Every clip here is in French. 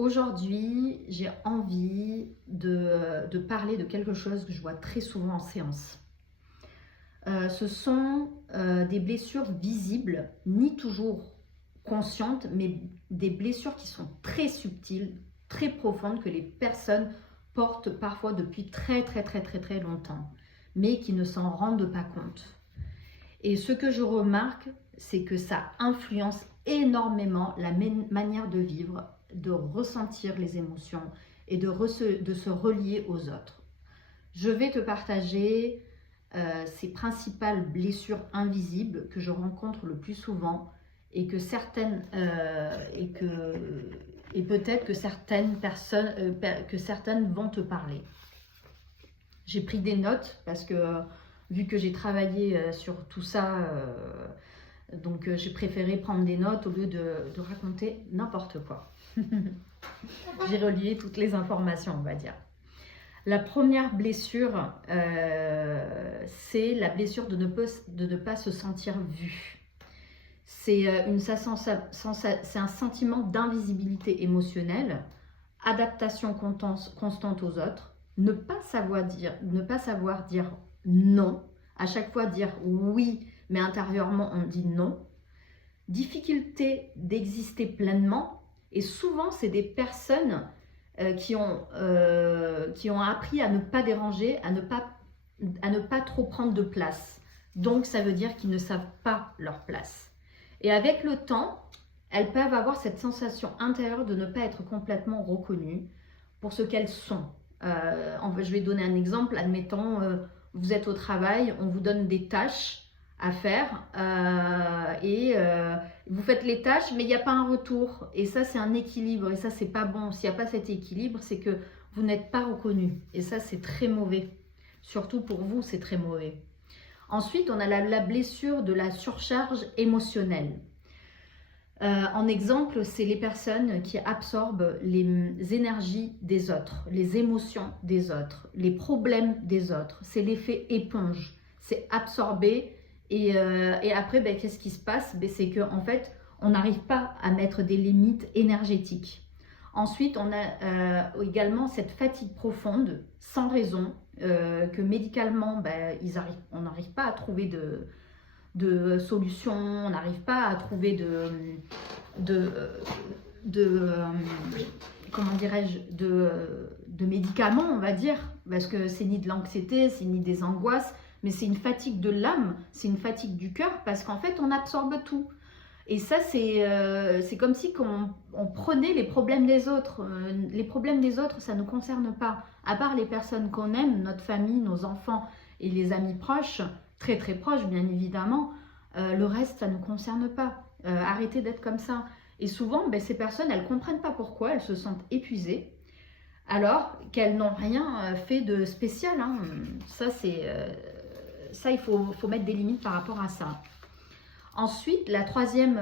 Aujourd'hui, j'ai envie de parler de quelque chose que je vois très souvent en séance. Ce sont des blessures visibles, ni toujours conscientes, mais des blessures qui sont très subtiles, très profondes, que les personnes portent parfois depuis très longtemps, mais qui ne s'en rendent pas compte. Et ce que je remarque, c'est que ça influence énormément la manière de vivre, de ressentir les émotions et de se relier aux autres. Je vais te partager ces principales blessures invisibles que je rencontre le plus souvent et que certaines et peut-être que certaines personnes que certaines vont te parler. J'ai pris des notes parce que vu que j'ai travaillé sur tout ça, donc j'ai préféré prendre des notes au lieu de raconter n'importe quoi. J'ai relié toutes les informations, on va dire. La première blessure, c'est la blessure de ne pas se sentir vu. C'est un sentiment d'invisibilité émotionnelle, adaptation constante aux autres, ne pas savoir dire non, à chaque fois dire oui, mais intérieurement on dit non, difficulté d'exister pleinement, et souvent c'est des personnes qui ont appris à ne pas déranger, à ne pas trop prendre de place. Donc ça veut dire qu'ils ne savent pas leur place. Et avec le temps, elles peuvent avoir cette sensation intérieure de ne pas être complètement reconnues pour ce qu'elles sont. Je vais donner un exemple. Admettons, vous êtes au travail, on vous donne des tâches à faire et vous faites les tâches, mais il n'y a pas un retour. Et ça, c'est un équilibre. Et ça, c'est pas bon. S'il n'y a pas cet équilibre, c'est que vous n'êtes pas reconnu. Et ça, c'est très mauvais. Surtout pour vous, c'est très mauvais. Ensuite, on a la blessure de la surcharge émotionnelle. En exemple, c'est les personnes qui absorbent les énergies des autres, les émotions des autres, les problèmes des autres. C'est l'effet éponge. C'est absorbé et après, qu'est-ce qui se passe? C'est qu'en fait, on n'arrive pas à mettre des limites énergétiques. Ensuite, on a également cette fatigue profonde, sans raison, que médicalement, on n'arrive pas à trouver de solution, on n'arrive pas à trouver comment dirais-je, de médicaments, on va dire, parce que c'est ni de l'anxiété, c'est ni des angoisses, mais c'est une fatigue de l'âme, c'est une fatigue du cœur, parce qu'en fait, on absorbe tout. Et ça, c'est comme si on prenait les problèmes des autres. Les problèmes des autres, ça ne nous concerne pas. À part les personnes qu'on aime, notre famille, nos enfants et les amis proches, très proches bien évidemment, le reste, ça ne nous concerne pas. Arrêtez d'être comme ça. Et souvent, ces personnes, elles ne comprennent pas pourquoi, elles se sentent épuisées, alors qu'elles n'ont rien fait de spécial. Hein. Ça, il faut mettre des limites par rapport à ça. Ensuite, la troisième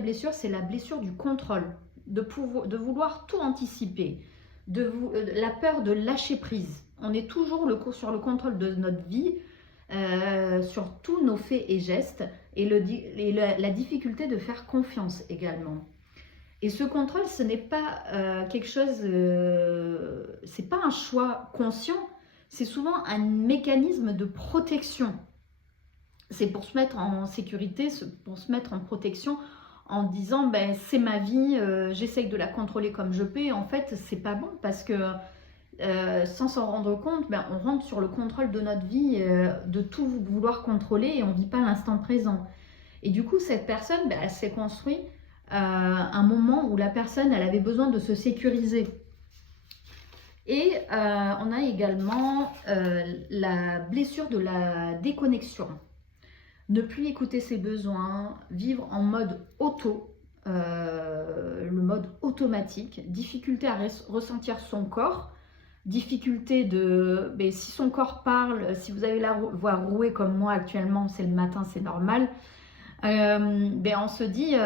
blessure, c'est la blessure du contrôle, de vouloir tout anticiper, la peur de lâcher prise. On est toujours sur le contrôle de notre vie, sur tous nos faits et gestes, et la difficulté de faire confiance également. Et ce contrôle, ce n'est pas quelque chose, c'est pas un choix conscient, c'est souvent un mécanisme de protection. C'est pour se mettre en sécurité, pour se mettre en protection, en disant c'est ma vie, j'essaye de la contrôler comme je peux. Et en fait, c'est pas bon parce que sans s'en rendre compte, on rentre sur le contrôle de notre vie, de tout vouloir contrôler et on ne vit pas l'instant présent. Et du coup, cette personne, elle s'est construite un moment où la personne, elle avait besoin de se sécuriser. Et on a également la blessure de la déconnexion. Ne plus écouter ses besoins, vivre en mode le mode automatique, difficulté à ressentir son corps, difficulté si son corps parle, si vous avez la voix rouée comme moi actuellement, c'est le matin, c'est normal, on se dit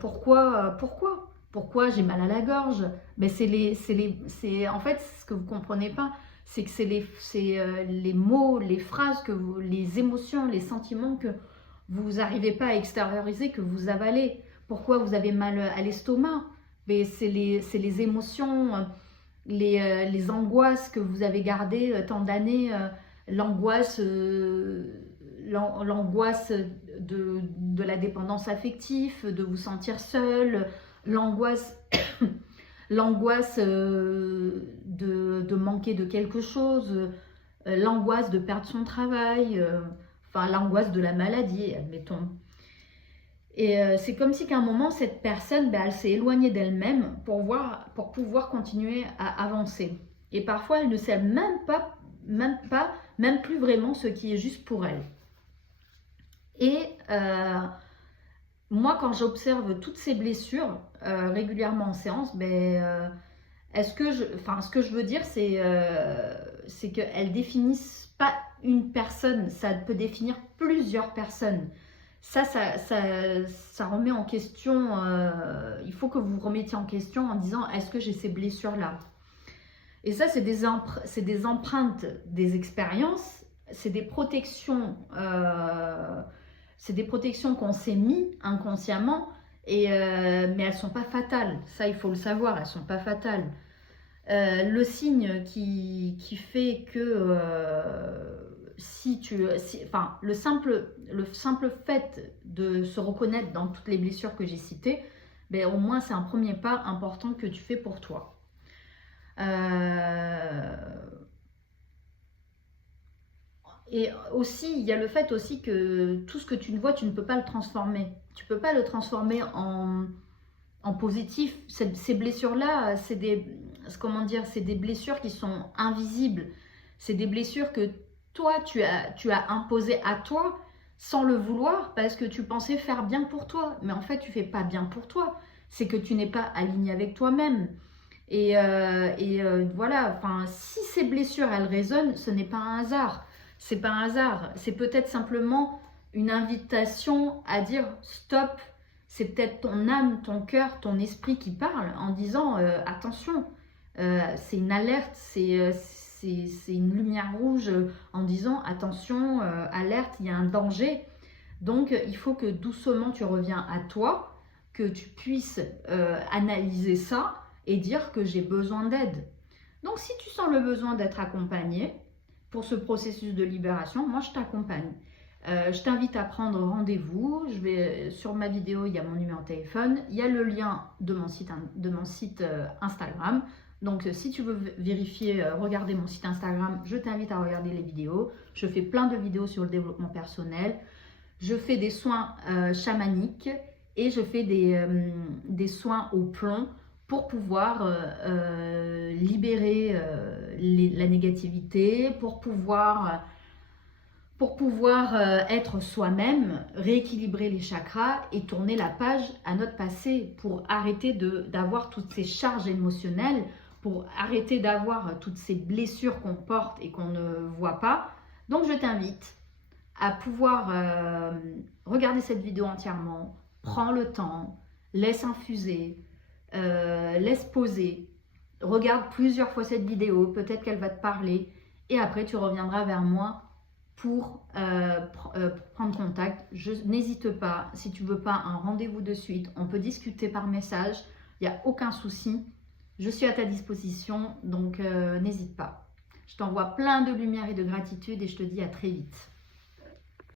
pourquoi j'ai mal à la gorge? En fait, ce que vous comprenez pas, c'est que c'est les mots, les phrases, les émotions, les sentiments que vous n'arrivez pas à extérioriser, que vous avalez. Pourquoi vous avez mal à l'estomac? Mais c'est les émotions, les angoisses que vous avez gardées tant d'années, l'angoisse l'angoisse de la dépendance affective, de vous sentir seul, l'angoisse l'angoisse de manquer de quelque chose, l'angoisse de perdre son travail, enfin l'angoisse de la maladie, admettons. Et c'est comme si qu'à un moment, cette personne, ben, elle s'est éloignée d'elle-même pour pouvoir continuer à avancer. Et parfois, elle ne sait même plus vraiment ce qui est juste pour elle. Et moi, quand j'observe toutes ces blessures régulièrement en séance, ben, ce que je veux dire, c'est qu'elles définissent pas une personne, ça peut définir plusieurs personnes. Ça remet en question, il faut que vous vous remettiez en question en disant, est-ce que j'ai ces blessures-là? Et ça, c'est des empreintes des expériences, c'est des protections qu'on s'est mis inconsciemment, mais elles ne sont pas fatales. Ça, il faut le savoir, elles ne sont pas fatales. Le signe qui fait que le simple fait de se reconnaître dans toutes les blessures que j'ai citées, ben, au moins c'est un premier pas important que tu fais pour toi. Et aussi, il y a le fait aussi que tout ce que tu ne vois, tu ne peux pas le transformer. Tu ne peux pas le transformer en positif. Ces blessures-là, c'est des blessures qui sont invisibles. C'est des blessures que toi, tu as imposées à toi sans le vouloir parce que tu pensais faire bien pour toi. Mais en fait, tu ne fais pas bien pour toi. C'est que tu n'es pas aligné avec toi-même. Et voilà, enfin, si ces blessures, elles résonnent, ce n'est pas un hasard. C'est pas un hasard. C'est peut-être simplement une invitation à dire stop. C'est peut-être ton âme, ton cœur, ton esprit qui parle en disant attention, c'est une alerte, c'est une lumière rouge en disant attention, alerte, il y a un danger. Donc il faut que doucement tu reviens à toi, que tu puisses analyser ça et dire que j'ai besoin d'aide. Donc si tu sens le besoin d'être accompagné pour ce processus de libération, moi je t'accompagne. Je t'invite à prendre rendez-vous. Sur ma vidéo, il y a mon numéro de téléphone. Il y a le lien de mon site Instagram. Donc, si tu veux vérifier, regarder mon site Instagram, je t'invite à regarder les vidéos. Je fais plein de vidéos sur le développement personnel. Je fais des soins chamaniques et je fais des soins au plomb pour pouvoir libérer la négativité, pour pouvoir être soi-même, rééquilibrer les chakras et tourner la page à notre passé pour arrêter d'avoir toutes ces charges émotionnelles, pour arrêter d'avoir toutes ces blessures qu'on porte et qu'on ne voit pas. Donc je t'invite à pouvoir regarder cette vidéo entièrement, prends le temps, laisse infuser, laisse poser, regarde plusieurs fois cette vidéo, peut-être qu'elle va te parler et après tu reviendras vers moi pour prendre contact. N'hésite pas, si tu veux pas un rendez-vous de suite, on peut discuter par message, il n'y a aucun souci. Je suis à ta disposition, donc n'hésite pas. Je t'envoie plein de lumière et de gratitude et je te dis à très vite.